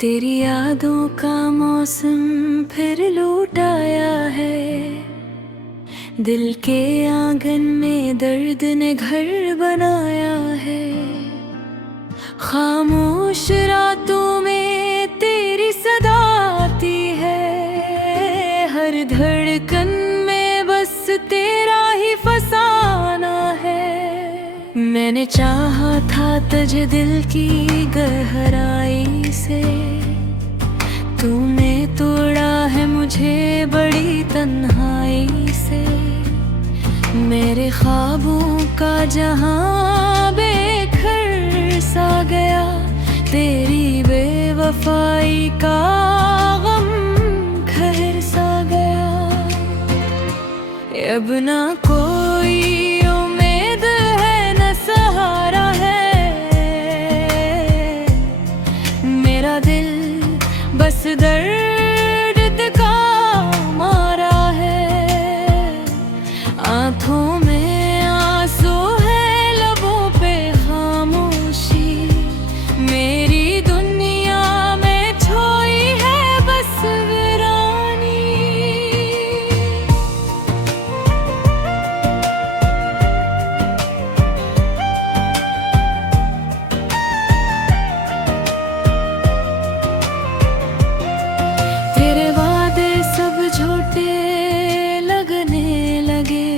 तेरी यादों का मौसम फिर लौट आया है। दिल के आंगन में दर्द ने घर बनाया है। खामोश रातों में तेरी सदा आती है। हर धड़कन में बस तेरा ही फसाना है। मैंने चाहा था तुझे दिल की गहराई से, तूने तोड़ा है मुझे बड़ी तन्हाई से। मेरे ख्वाबों का जहां बेखर सा गया, तेरी बेवफाई का गम खैर सा गया। अब ना कोई उम्मीद है न सहारा है। मेरा दिल बस दर्द का मारा है। आंखों में आंसू है, लबों पे खामोशी। मेरी दुनिया में छोई है बस वीरानी। तेरे वादे सब झूठे लगने लगे।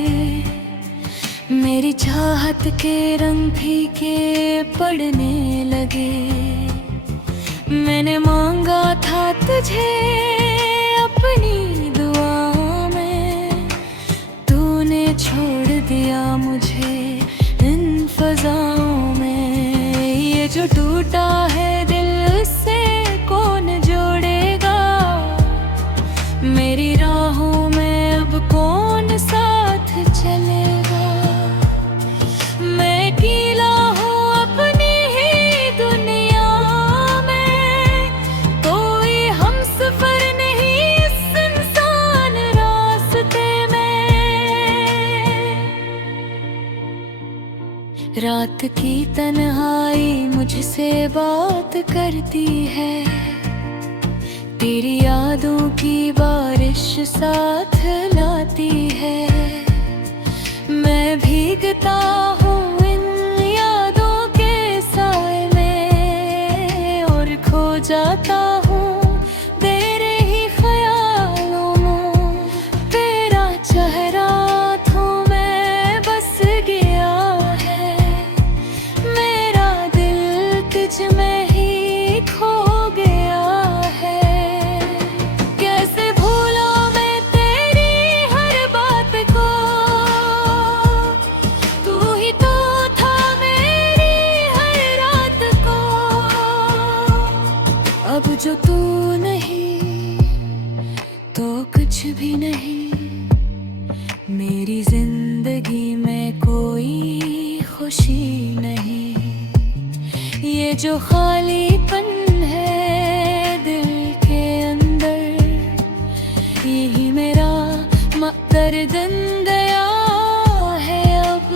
मेरी चाहत के रंग फीके पड़ने लगे। मैंने मांगा था तुझे अपनी दुआ में, तूने छोड़ दिया मुझे इन फजाओं में। ये जो टूटा है दिल उससे कौन जोड़ेगा। मेरी राहों में अब कौन साथ चलेगा। मैं अकेला हूँ अपनी ही दुनिया में, कोई हमसफर नहीं इस इंसान रास्ते में। रात की तन्हाई मुझसे बात करती है। तेरी यादों की बारिश साथ लाती है। मैं भीगता हूँ इन यादों के साए में, और खो जाता हूँ तेरे ही ख्यालों में। तेरा चेहरा आँखों में बस गया है। मेरा दिल तुझ में ही खो गया है। कैसे भूला मैं तेरी हर बात को, तू ही तो था मेरी हर रात को। अब जो तू नहीं तो कुछ भी नहीं। मेरी जिंदगी में कोई खुशी नहीं। ये जो खालीपन है दिल के अंदर, यही मेरा दर्द गया है। अब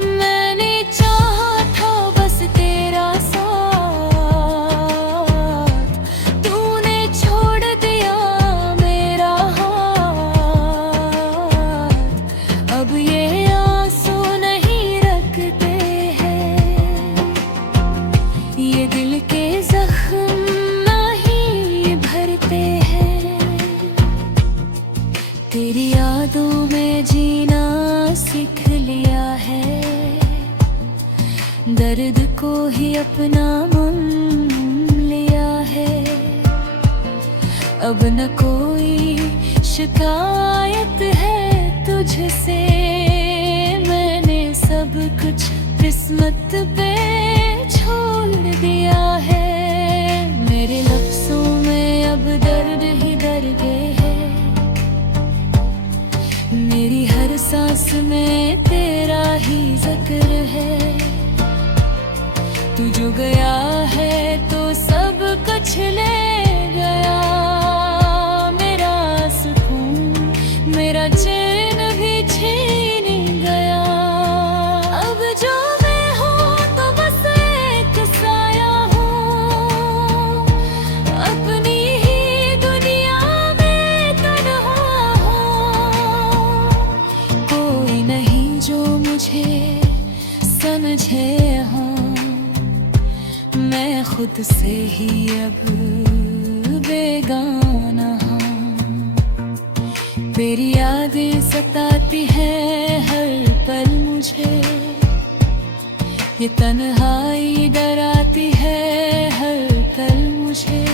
मैंने चाहा था बस तेरा साथ, तूने छोड़ दिया मेरा हाथ। अब ये आंसू नहीं रखते हैं, ये दिल के जख्म नहीं भरते हैं। तेरी यादों में जीना सीख लिया है। दर्द को ही अपना मन लिया है। अब न कोई शिकायत है तुझसे। मैंने सब कुछ किस्मत पे छोड़ दिया है। मेरे लफ्जों में अब दर्द ही दर्द है। मेरी हर सांस में तेरा ही जिक्र है। तू जो गया है तो सब कुछ ले गया। मेरा सुकून मेरा चैन भी छीन गया। अब जो मैं हूँ तो समझे हाँ, मैं खुद से ही अब बेगाना हाँ। तेरी यादें सताती है हर पल मुझे, ये तन्हाई डराती है हर पल मुझे।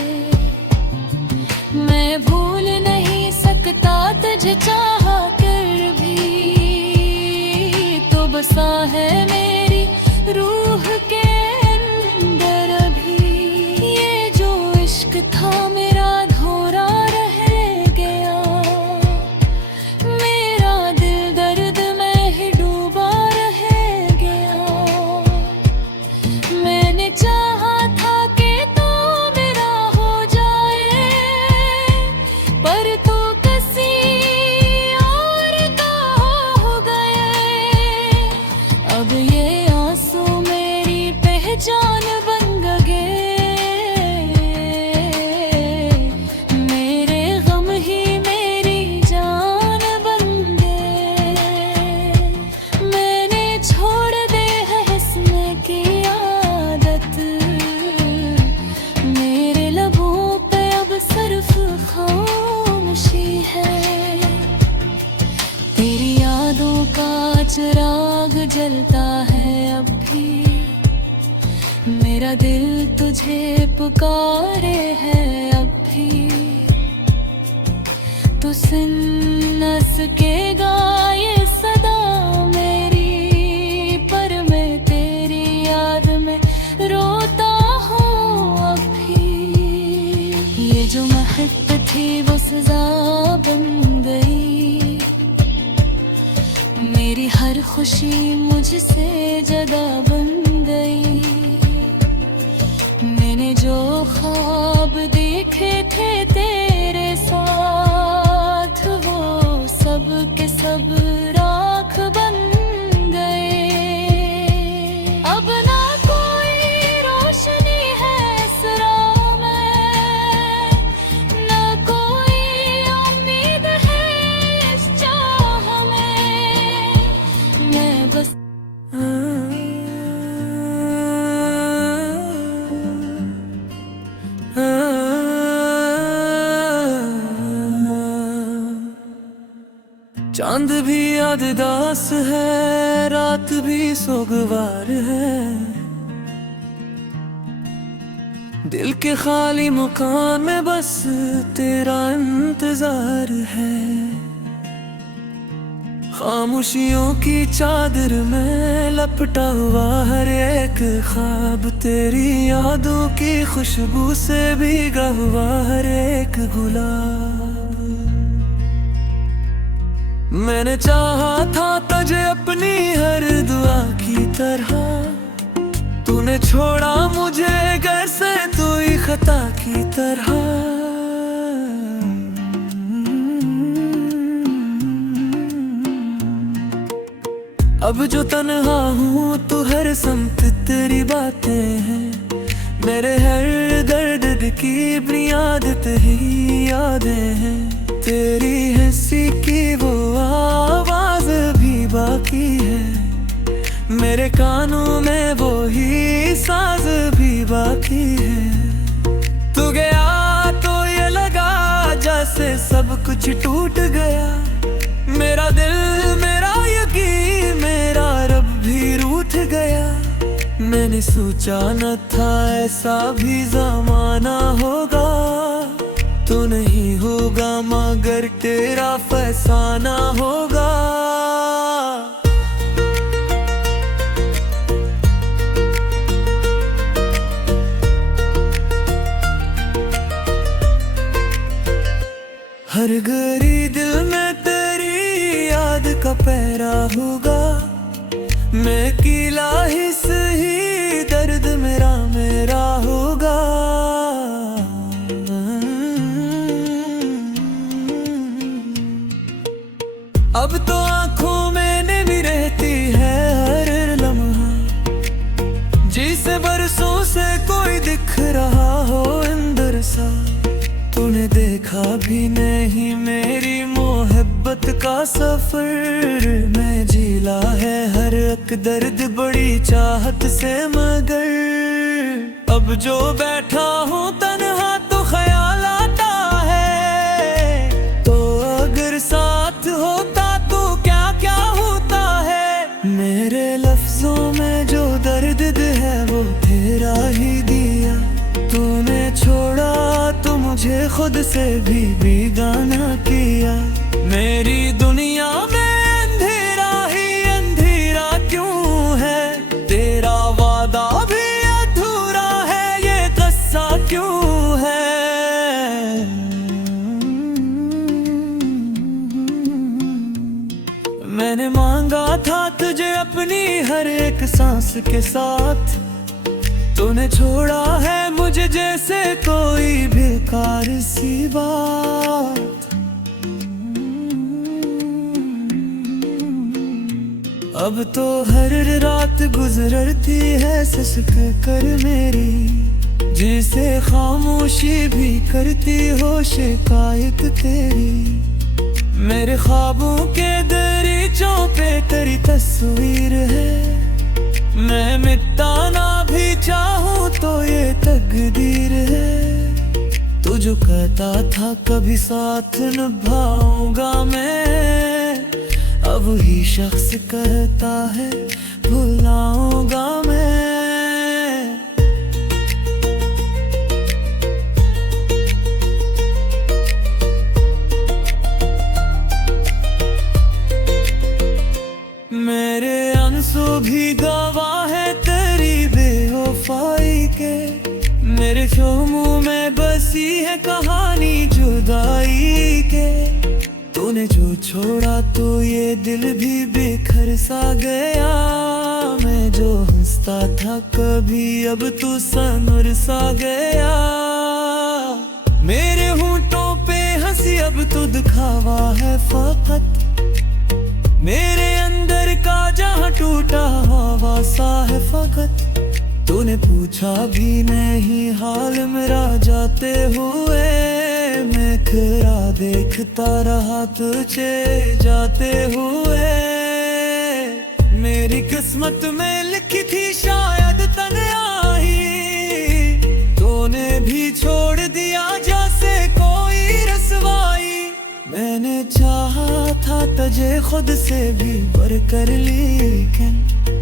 मैं भूल नहीं सकता तुझे चाहा कर भी, तो बसा है मेरी रूह के अंदर अभी। ये जो इश्क था मेरा अधूरा रह गया, मेरा दिल दर्द में ही डूबा रह गया। मैंने चाहा था कि तू मेरा हो जाए, पर तू किसी और का हो गए। अब ये आंसू मेरी पहचान बन गए, मेरे गम ही मेरी जान बन गए। मैंने छोड़ दे है हंसने की आदत, मेरे लबों पे अब सिर्फ खामोशी है। तेरी यादों का चिराग जलता है अब भी, मेरा दिल तुझे पुकारे है अब भी। तू सुन न सकेगा ये सदा मेरी, पर मैं तेरी याद में रोता हूँ अब भी। ये जो महक थी वो सजा बन गई, मेरी हर खुशी मुझसे जुदा बन गई। मैंने जो ख्वाब देखे थे तेरे साथ, वो सब के सब राख बन गए। अब ना कोई रोशनी है इस राह में, ना कोई उम्मीद है इस चाह में। मैं बस चांद भी याददास है, रात भी सोगवार है। दिल के खाली मकान में बस तेरा इंतजार है। खामोशियों की चादर में लपटा हुआ हर एक ख्वाब, तेरी यादों की खुशबू से भीगा हुआ हर एक गुलाब। मैंने चाहा था तुझे अपनी हर दुआ की तरह, तूने छोड़ा मुझे घर से तू ही खता की तरह। अब जो तन्हा हूँ तो हर समत तेरी बातें हैं, मेरे हर दर्द की बुनियाद तेरी यादें हैं। तेरी हंसी की वो आवाज भी बाकी है, मेरे कानों में वो ही साज भी बाकी है। तू गया तो ये लगा जैसे सब कुछ टूट गया, मेरा दिल मेरा यकीन मेरा रब भी रूठ गया। मैंने सोचा न था ऐसा भी ज़माना होगा, तो नहीं होगा मगर तेरा फसाना होगा। हर घड़ी दिल में तेरी याद का पहरा होगा, मैं अकेला ही सही दर्द मेरा मेरा होगा। अब तो आंखों में भी रहती है हर लम्हा, जिसे बरसों से कोई दिख रहा हो अंदर सा। तूने देखा भी नहीं मेरी मोहब्बत का सफर, मैं झीला है हर तक दर्द बड़ी चाहत से, मगर अब जो बैठा हूँ तन्हा तो ख्याल आता है। तो अगर साथ होता तो क्या क्या होता है। मेरे लफ्जों में जो दर्द है वो तेरा ही दिया। तूने छोड़ा तो मुझे खुद से भी बेगाना किया। मेरी दुनिया में अंधेरा ही अंधेरा क्यों है। तेरा वादा भी अधूरा है, ये क़स्सा क्यों है। मैंने मांगा था तुझे अपनी हर एक सांस के साथ। तूने छोड़ा है मुझे जैसे कोई बेकार सी बात। अब तो हर रात गुजरती है सिसक कर मेरी, जिसे खामोशी भी करती हो शिकायत तेरी। मेरे ख्वाबों के दरीचों पे तेरी तस्वीर है। मैं मिटता ना भी चाहूँ तो ये तकदीर है। तू जो कहता था कभी साथ निभाऊंगा मैं, अब ही शख्स कहता है भुलाऊंगा मैं। मेरे आंसू भी गवाह है तेरी बेवफाई के। मेरे शोमों में बसी है कहानी जुदाई के। तूने जो छोड़ा तो ये दिल भी बिखर सा गया। मैं जो हंसता था कभी अब तू सनर सा गया। मेरे होंठों पे हंसी अब तो दिखावा है फकत। मेरे अंदर का जहाँ टूटा हवा सा है फकत। तूने पूछा भी नहीं हाल मेरा जाते हुए। मैं खरा देखता रहा तुझे जाते हुए। मेरी किस्मत में लिखी थी शायद तन्हाई। तूने भी छोड़ दिया जैसे कोई रसवाई। मैंने चाहा था तुझे खुद से भी बढ़कर, लेकिन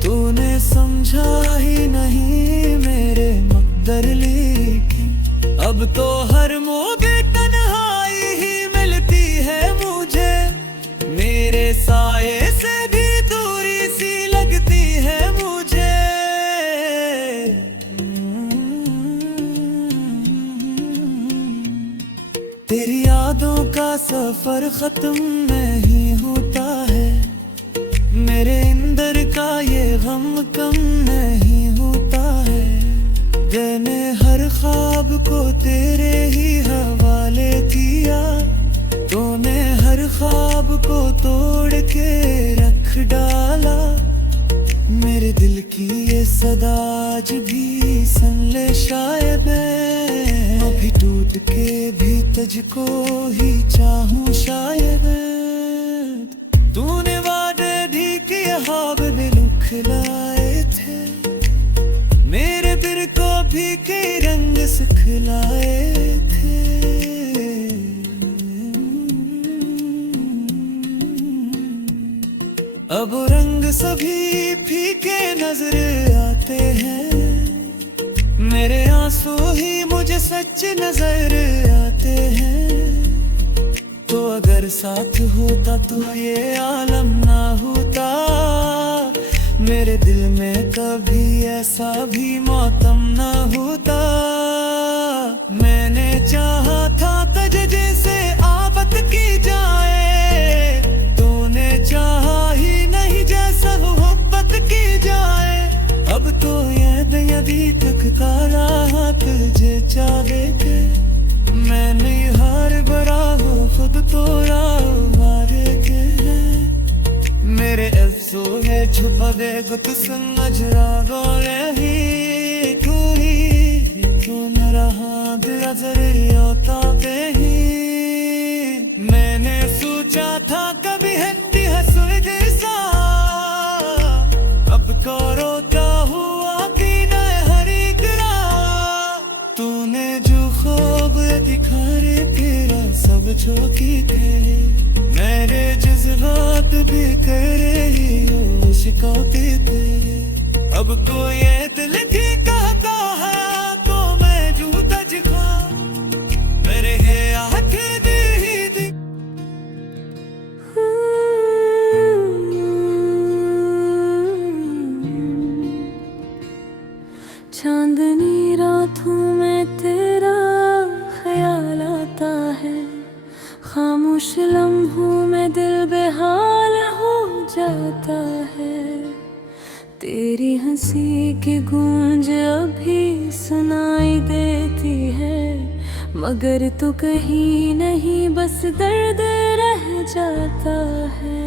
तूने समझा ही नहीं मेरे मकदर। लेकिन अब तो हर मौके तन्हाई ही मिलती है मुझे। मेरे साये से भी दूरी सी लगती है मुझे। तेरी यादों का सफर खत्म नहीं होता है। मेरे अंदर का ये गम कम नहीं होता है। मैंने हर ख्वाब को तेरे ही हवाले किया। तूने हर ख्वाब को तोड़ के रख डाला। मेरे दिल की ये सदा आज भी सुन ले शायद। अभी टूट के भी तुझको ही चाहूं शायद। तूने वादे भी किए ख्वाब भी लुखलाए थे। मेरे दिल को भी कई रंग सिखलाए थे। अब रंग सभी फीके नजर आते हैं। मेरे आंसू ही मुझे सच नजर आते हैं। तो अगर साथ होता तो ये आलम ना होता। मेरे दिल में कभी ऐसा भी मातम ना होता। मैंने चाहा था तुझे जैसे आफत की जाए। तूने चाहा ही नहीं जैसा मोहब्बत की जाए। अब तो ये दयादी तक काला हाथ तुझे चाहे के। मैं नहीं हार बड़ा हो खुद तोड़ा मारे के। मेरे अफसोस है छुपा दे गुत समझरा गोले ही। तू न रहा दिल जरियोता पे ही। मैंने सोचा था कभी हंडी हंसुए जैसा। को रोता हुआ पीना हर एक रात। तूने जो ख्वाब दिखाए तेरा सब झोंकी तेरे, मेरे जज्बात भी तेरे ही शिकवा के तेरे। अब कोई ये दिल की कहता है तो मैं जूता जिखा मेरे है आंखें दी ही दी। चांदनी रातों में तेरा ख्याल आता है, खामोश लम्हों में दिल बेहाल हो जाता है। तेरी हंसी की गूंज अभी सुनाई देती है, मगर तू कहीं नहीं बस दर्द रह जाता है।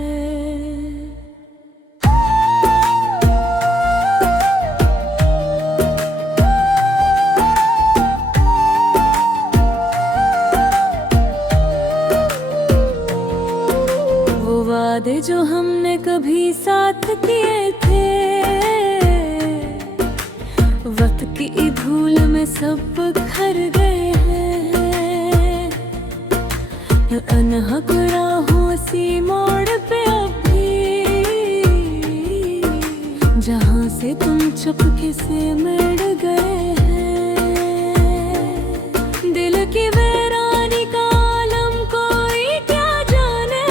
वो वादे जो हमने कभी साथ किए थे, वक्त की धूल में सब बिखर गए हैं। अनहक राहों सी मोड़ पे अब भी, जहां से तुम चुपके से मिल गए हैं। दिल की वीरानी का आलम कोई क्या जाने,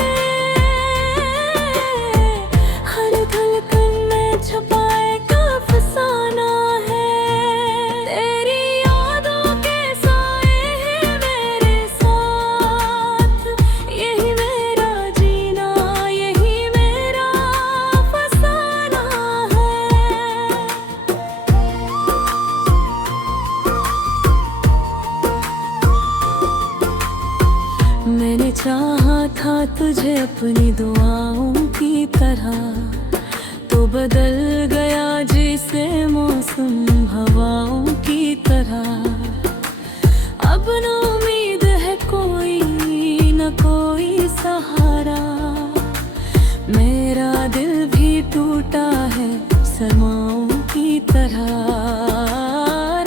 हर धड़कन में छुपाए का फसाना है। तेरी यादों के साए हैं मेरे साथ, यही मेरा जीना, यही मेरा फसाना है। मैंने चाहा था तुझे अपनी दुआओं की तरह, तो बदल गया जैसे मौसम हवाओं की तरह। अब न उम्मीद है कोई न कोई सहारा, मेरा दिल भी टूटा है सरमाओं की तरह।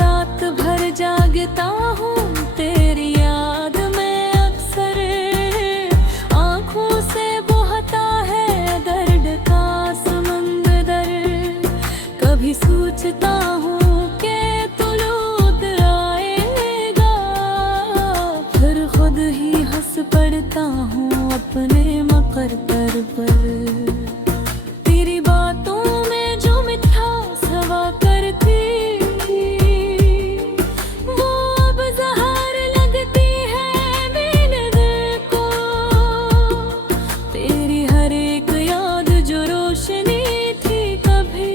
रात भर जागता हूँ तेरी याद में अक्सर, आँखों से बहता है दर्द का समंदर। कभी सोचता हूँ कि तू लौट आएगा, फिर खुद ही हंस पड़ता हूँ अपने मकरदर पर। तेरी बातों में जो मिठास हवा करती, वो अब जहर लगती है मेरे दिल को। तेरी हर एक याद जो रोशनी थी कभी,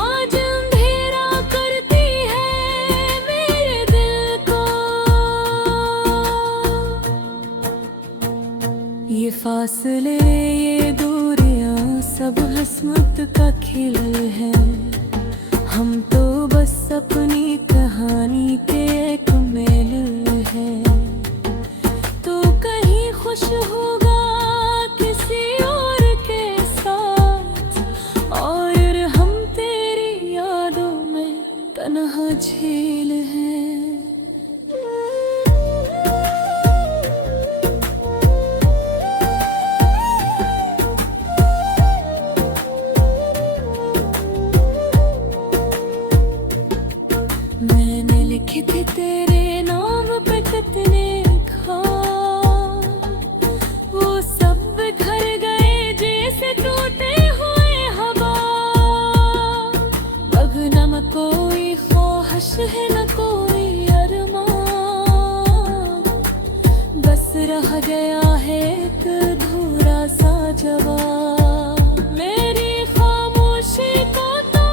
आज अंधेरा करती है मेरे दिल को। ये फासले ये दूरियां सब किस्मत का खेल है, हम तो बस अपनी कहानी के एक मेल है। तो कहीं खुश होगा किसी और के साथ, और हम तेरी यादों में तन्हा झील है। मैंने लिखे थे तेरे नाम पे कितने खाब, वो सब बिखर गए जैसे टूटे हुए हवा। अब न कोई ख्वाहिश है न कोई अरमान, बस रह गया है एक अधूरा सा जवाब। मेरी खामोशी को तो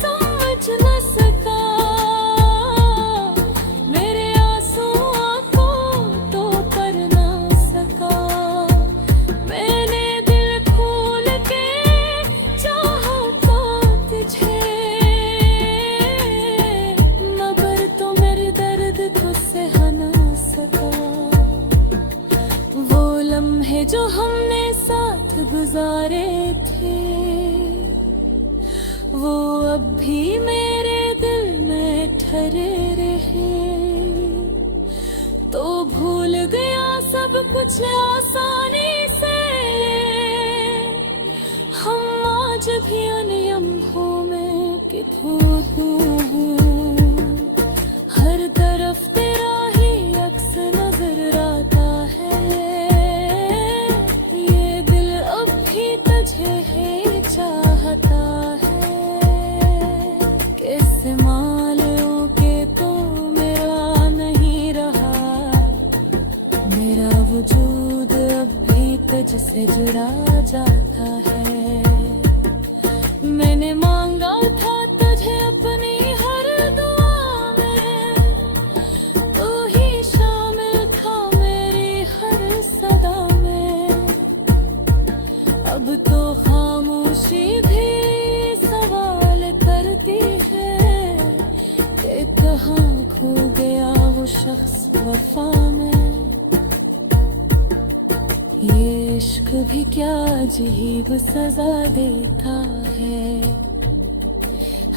समझ न सका, मगर अब भी मेरे दिल में ठहरे रहे, तो भूल गया सब कुछ आसानी से। हम आज भी अनयम्हों में कितों हूँ, हर तरफ तेरा ही अक्स नजर आता है। ये दिल अब भी तुझे ही चाहता है। कैसे मालूं के तो मेरा नहीं रहा, मेरा वजूद अब भी तुझसे जुड़ा जाता है। मैंने मांगा था तुझे अपनी हर दुआ में, तू ही शामिल था मेरी हर सदा में। अब तो खामोशी भी सवाल करती है कि कहाँ खो गया वो शख्स वफा में। ये इश्क भी क्या अजीब सजा देता है,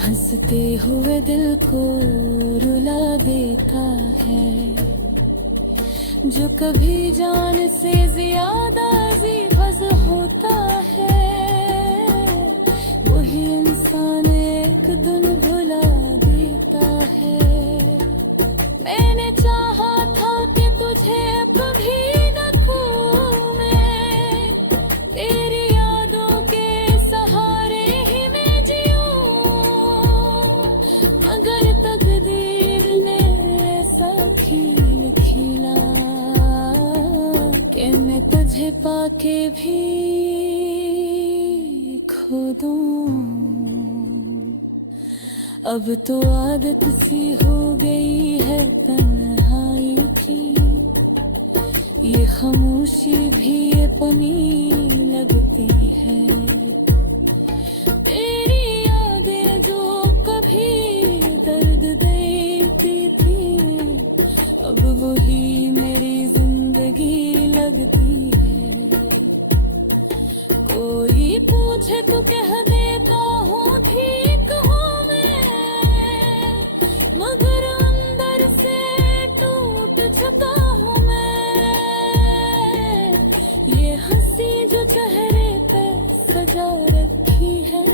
हंसते हुए दिल को रुला देता है। जो कभी जान से ज्यादा अजीब होता है, वही इंसान एक दिन भुला देता है। मैंने चाहा था कि तुझे कभी न खोऊं मैं, तेरी यादों के सहारे ही मैं जीऊं। मगर तकदीर ने ऐसा खेल खेला कि मैं तुझे पाके भी खो दूं। अब तो आदत सी हो गई है तन्हाई की, ये खामोशी भी अपनी लगती है। तेरी यादें जो कभी दर्द देती थी, अब वही मेरी जिंदगी लगती है। कोई पूछे तो कह देता हूँ ठीक हूँ मैं, मगर अंदर से टूट चुका हूँ मैं। ये हंसी जो चेहरे पे सजा रखी है,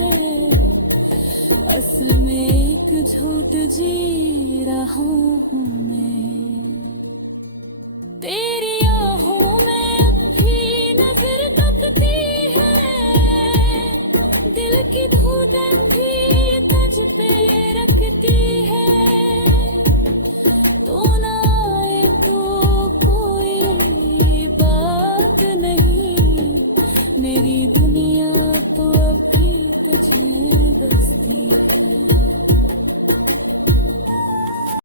असल में एक झूठ जी रहा हूँ मैं। तेरी